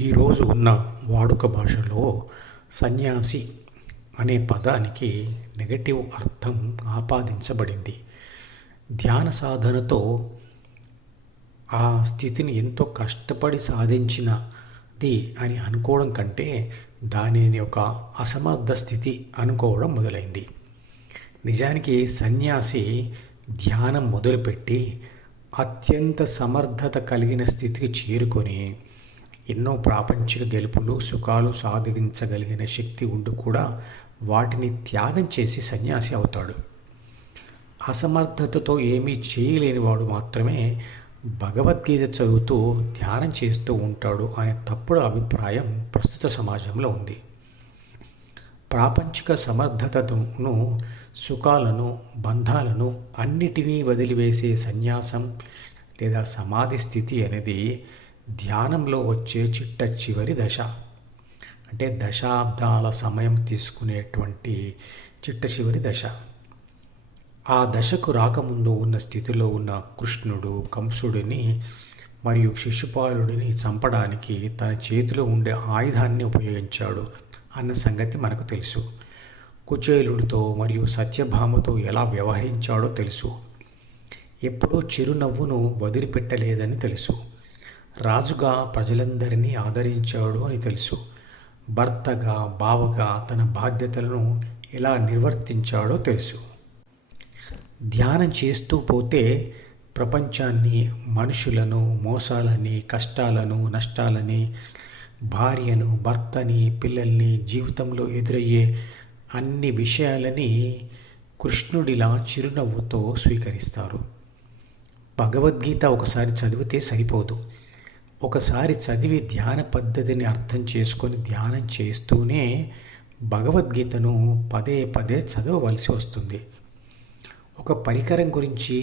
ఈరోజు ఉన్న వాడుక భాషలో సన్యాసి అనే పదానికి నెగటివ్ అర్థం ఆపాదించబడింది. ధ్యాన సాధనతో ఆ స్థితిని ఎంతో కష్టపడి సాధించినది అని అనుకోవడం కంటే దానిని ఒక అసమర్థ స్థితి అనుకోవడం మొదలైంది. నిజానికి సన్యాసి ధ్యానం మొదలుపెట్టి అత్యంత సమర్థత కలిగిన స్థితికి చేరుకొని ఎన్నో ప్రాపంచిక గెలుపులు సుఖాలు సాధించగలిగిన శక్తి ఉండి కూడా వాటిని త్యాగం చేసి సన్యాసి అవుతాడు. అసమర్థతతో ఏమీ చేయలేనివాడు మాత్రమే భగవద్గీత చదువుతూ ధ్యానం చేస్తూ ఉంటాడు అనే తప్పుడు అభిప్రాయం ప్రస్తుత సమాజంలో ఉంది. ప్రాపంచిక సమర్థతను సుఖాలను బంధాలను అన్నిటినీ వదిలివేసే సన్యాసం లేదా సమాధి స్థితి అనేది ధ్యానంలో వచ్చే చిట్ట చివరి దశ. అంటే దశాబ్దాల సమయం తీసుకునేటువంటి చిట్ట చివరి దశ. ఆ దశకు రాకముందు ఉన్న స్థితిలో ఉన్న కృష్ణుడు కంసుడిని మరియు శిశుపాలుడిని చంపడానికి తన చేతిలో ఉండే ఆయుధాన్ని ఉపయోగించాడు అన్న సంగతి మనకు తెలుసు. కుచేలుడితో మరియు సత్యభామతో ఎలా వ్యవహరించాడో తెలుసు. ఎప్పుడూ చిరునవ్వును వదిలిపెట్టలేదని తెలుసు. రాజుగా ప్రజలందరినీ ఆదరించాడు అని తెలుసు. భర్తగా బావగా తన బాధ్యతలను ఎలా నిర్వర్తించాడో తెలుసు. ధ్యానం చేస్తూ పోతే ప్రపంచాన్ని మనుషులను మోసాలని కష్టాలను నష్టాలని భార్యను భర్తని పిల్లల్ని జీవితంలో ఎదురయ్యే అన్ని విషయాలని కృష్ణుడిలా చిరునవ్వుతో స్వీకరిస్తారు. భగవద్గీత ఒకసారి చదివితే సరిపోదు. ఒకసారి చదివి ధ్యాన పద్ధతిని అర్థం చేసుకొని ధ్యానం చేస్తూనే భగవద్గీతను పదే పదే చదవవలసి వస్తుంది. ఒక పరికరం గురించి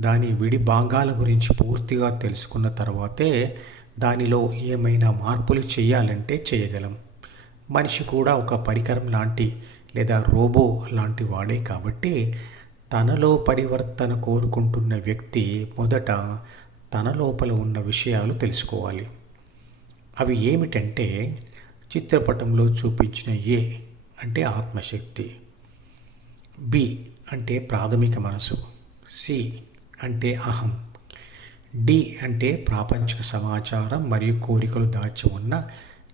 దాని విడి భాగాల గురించి పూర్తిగా తెలుసుకున్న తర్వాతే దానిలో ఏమైనా మార్పులు చేయాలంటే చేయగలం. మనిషి కూడా ఒక పరికరం లాంటి లేదా రోబో లాంటి వాడే కాబట్టి తనలో పరివర్తన కోరుకుంటున్న వ్యక్తి మొదట తన లోపల ఉన్న విషయాలు తెలుసుకోవాలి. అవి ఏమిటంటే చిత్రపటంలో చూపించిన ఏ అంటే ఆత్మశక్తి బి అంటే ప్రాథమిక మనసు సి అంటే అహం డి అంటే ప్రాపంచిక సమాచారం మరియు కోరికలు దాచి ఉన్న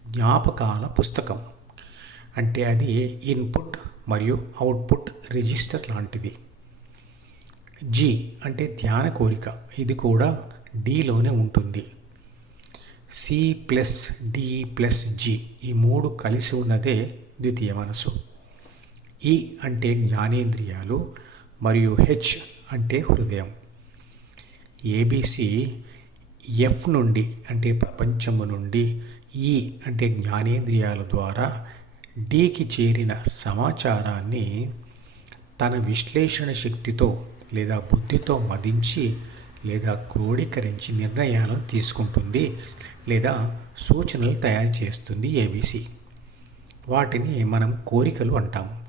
జ్ఞాపకాల పుస్తకం. అంటే అది ఇన్పుట్ మరియు అవుట్పుట్ రిజిస్టర్ లాంటిది. జి అంటే ధ్యాన కోరిక ఇది కూడా డిలోనే ఉంటుంది. C plus D plus G ఈ మూడు కలిసి ఉన్నదే ద్వితీయ మనసు ఈ e అంటే జ్ఞానేంద్రియాలు మరియు హెచ్ అంటే హృదయం. ఏబిసి ఎఫ్ నుండి అంటే ప్రపంచము నుండి ఈ అంటే జ్ఞానేంద్రియాల ద్వారా డికి చేరిన సమాచారాన్ని తన విశ్లేషణ శక్తితో లేదా బుద్ధితో మదించి లేదా క్రోడీకరించి నిర్ణయాలను తీసుకుంటుంది లేదా సూచనలు తయారు చేస్తుంది ఏబిసి వాటిని మనం కోరికలు అంటాం.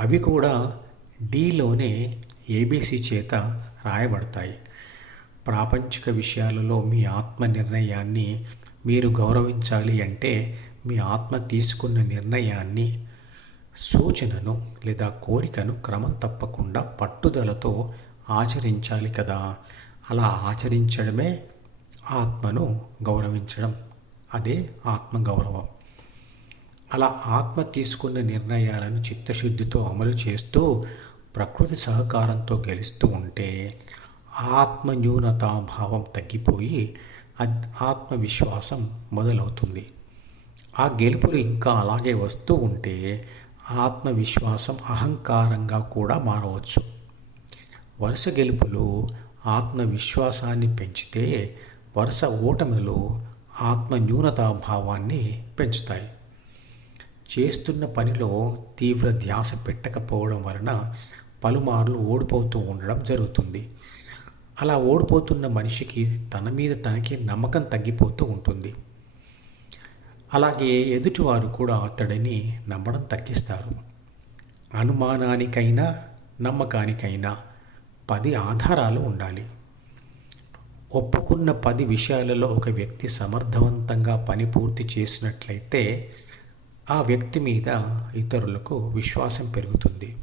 అవి కూడా డీలోనే ఏబిసి చేత రాయబడతాయి. ప్రాపంచిక విషయాలలో మీ ఆత్మ నిర్ణయాన్ని మీరు గౌరవించాలి అంటే మీ ఆత్మ తీసుకున్న నిర్ణయాన్ని సూచనను లేదా కోరికను క్రమం తప్పకుండా పట్టుదలతో ఆచరించాలి కదా. అలా ఆచరించడమే ఆత్మను గౌరవించడం. అదే ఆత్మ గౌరవం అలా ఆత్మ తీసుకున్న నిర్ణయాలను చిత్తశుద్ధితో అమలు చేస్తూ ప్రకృతి సహకారంతో గెలుస్తూ ఉంటే ఆత్మ న్యూనతాభావం తగ్గిపోయి ఆత్మవిశ్వాసం మొదలవుతుంది. ఆ గెలుపులు ఇంకా అలాగే వస్తూ ఉంటే ఆత్మవిశ్వాసం అహంకారంగా కూడా మారవచ్చు. వరుస గెలుపులు ఆత్మవిశ్వాసాన్ని పెంచితే వరుస ఓటమిలు ఆత్మ న్యూనతాభావాన్ని పెంచుతాయి. చేస్తున్న పనిలో తీవ్ర ధ్యాస పెట్టకపోవడం వలన పలుమార్లు ఓడిపోతూ ఉండడం జరుగుతుంది. అలా ఓడిపోతున్న మనిషికి తన మీద తనకి నమ్మకం తగ్గిపోతూ ఉంటుంది. అలాగే ఎదుటివారు కూడా అతడిని నమ్మడం తగ్గిస్తారు. అనుమానానికైనా నమ్మకానికైనా పది ఆధారాలు ఉండాలి. ఒప్పుకున్న పది విషయాలలో ఒక వ్యక్తి సమర్థవంతంగా పని పూర్తి చేసినట్లయితే ఆ వ్యక్తి మీద ఇతరులకు విశ్వాసం పెరుగుతుంది.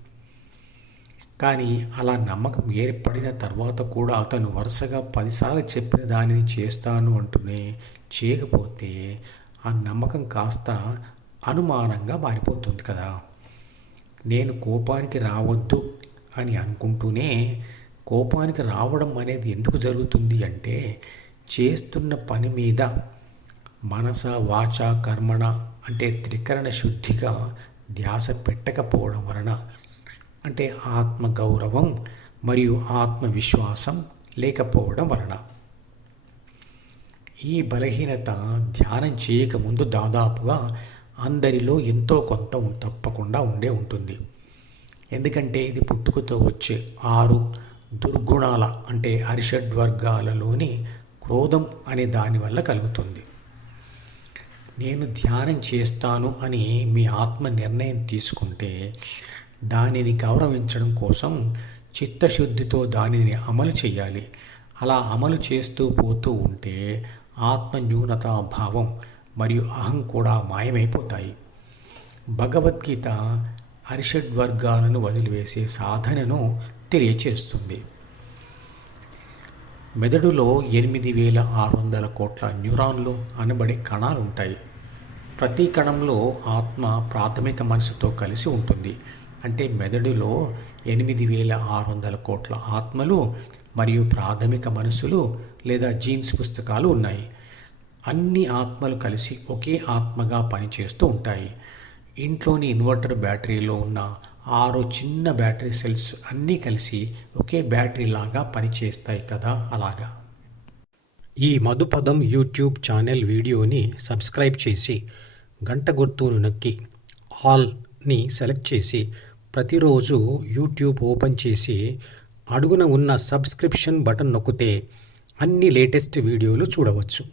కానీ అలా నమ్మకం ఏర్పడిన తర్వాత కూడా అతను వరుసగా పదిసార్లు చెప్పిన దానిని చేస్తాను అంటూనే చేయకపోతే ఆ నమ్మకం కాస్త అనుమానంగా మారిపోతుంది కదా. నేను కోపానికి రావద్దు అని అనుకుంటూనే కోపానికి రావడం అనేది ఎందుకు జరుగుతుంది అంటే చేస్తున్న పని మీద మనస వాచ కర్మణ అంటే త్రికరణ శుద్ధిగా ధ్యాస పెట్టకపోవడం వలన అంటే ఆత్మగౌరవం మరియు ఆత్మవిశ్వాసం లేకపోవడం వలన. ఈ బలహీనత ధ్యానం చేయకముందు దాదాపుగా అందరిలో ఎంతో కొంత తప్పకుండా ఉండే ఉంటుంది. ఎందుకంటే ఇది పుట్టుకతో వచ్చే ఆరు దుర్గుణాల అంటే అరిషడ్ వర్గాలలోని క్రోధం అనే దానివల్ల కలుగుతుంది. నేను ధ్యానం చేస్తాను అని మీ ఆత్మ నిర్ణయం తీసుకుంటే దానిని గౌరవించడం కోసం చిత్తశుద్ధితో దానిని అమలు చేయాలి. అలా అమలు చేస్తూ పోతూ ఉంటే ఆత్మ న్యూనతా భావం మరియు అహం కూడా మాయమైపోతాయి. భగవద్గీత అరిషడ్ వర్గాలను వదిలివేసే సాధనను తెలియచేస్తుంది. మెదడులో ఎనిమిది వేల ఆరు వందల కోట్ల న్యూరాన్లు అనబడే కణాలు ఉంటాయి. ప్రతి కణంలో ఆత్మ ప్రాథమిక మనసుతో కలిసి ఉంటుంది. అంటే మెదడులో ఎనిమిది వేల ఆరు వందల కోట్ల ఆత్మలు మరియు ప్రాథమిక మనసులు లేదా జీన్స్ పుస్తకాలు ఉన్నాయి. అన్ని ఆత్మలు కలిసి ఒకే ఆత్మగా పనిచేస్తూ ఉంటాయి. ఇంట్లోని ఇన్వర్టర్ బ్యాటరీలో ఉన్న ఆరు చిన్న బ్యాటరీ సెల్స్ అన్నీ కలిసి ఒకే బ్యాటరీ లాగా పనిచేస్తాయి కదా అలాగా. ఈ మధుపదం యూట్యూబ్ ఛానల్ వీడియోని సబ్స్క్రైబ్ చేసి గంట గుర్తును నొక్కి ఆల్ని సెలెక్ట్ చేసి ప్రతిరోజు యూట్యూబ్ ఓపెన్ చేసి అడుగున ఉన్న సబ్స్క్రిప్షన్ బటన్ నొక్కితే అన్ని లేటెస్ట్ వీడియోలు చూడవచ్చు.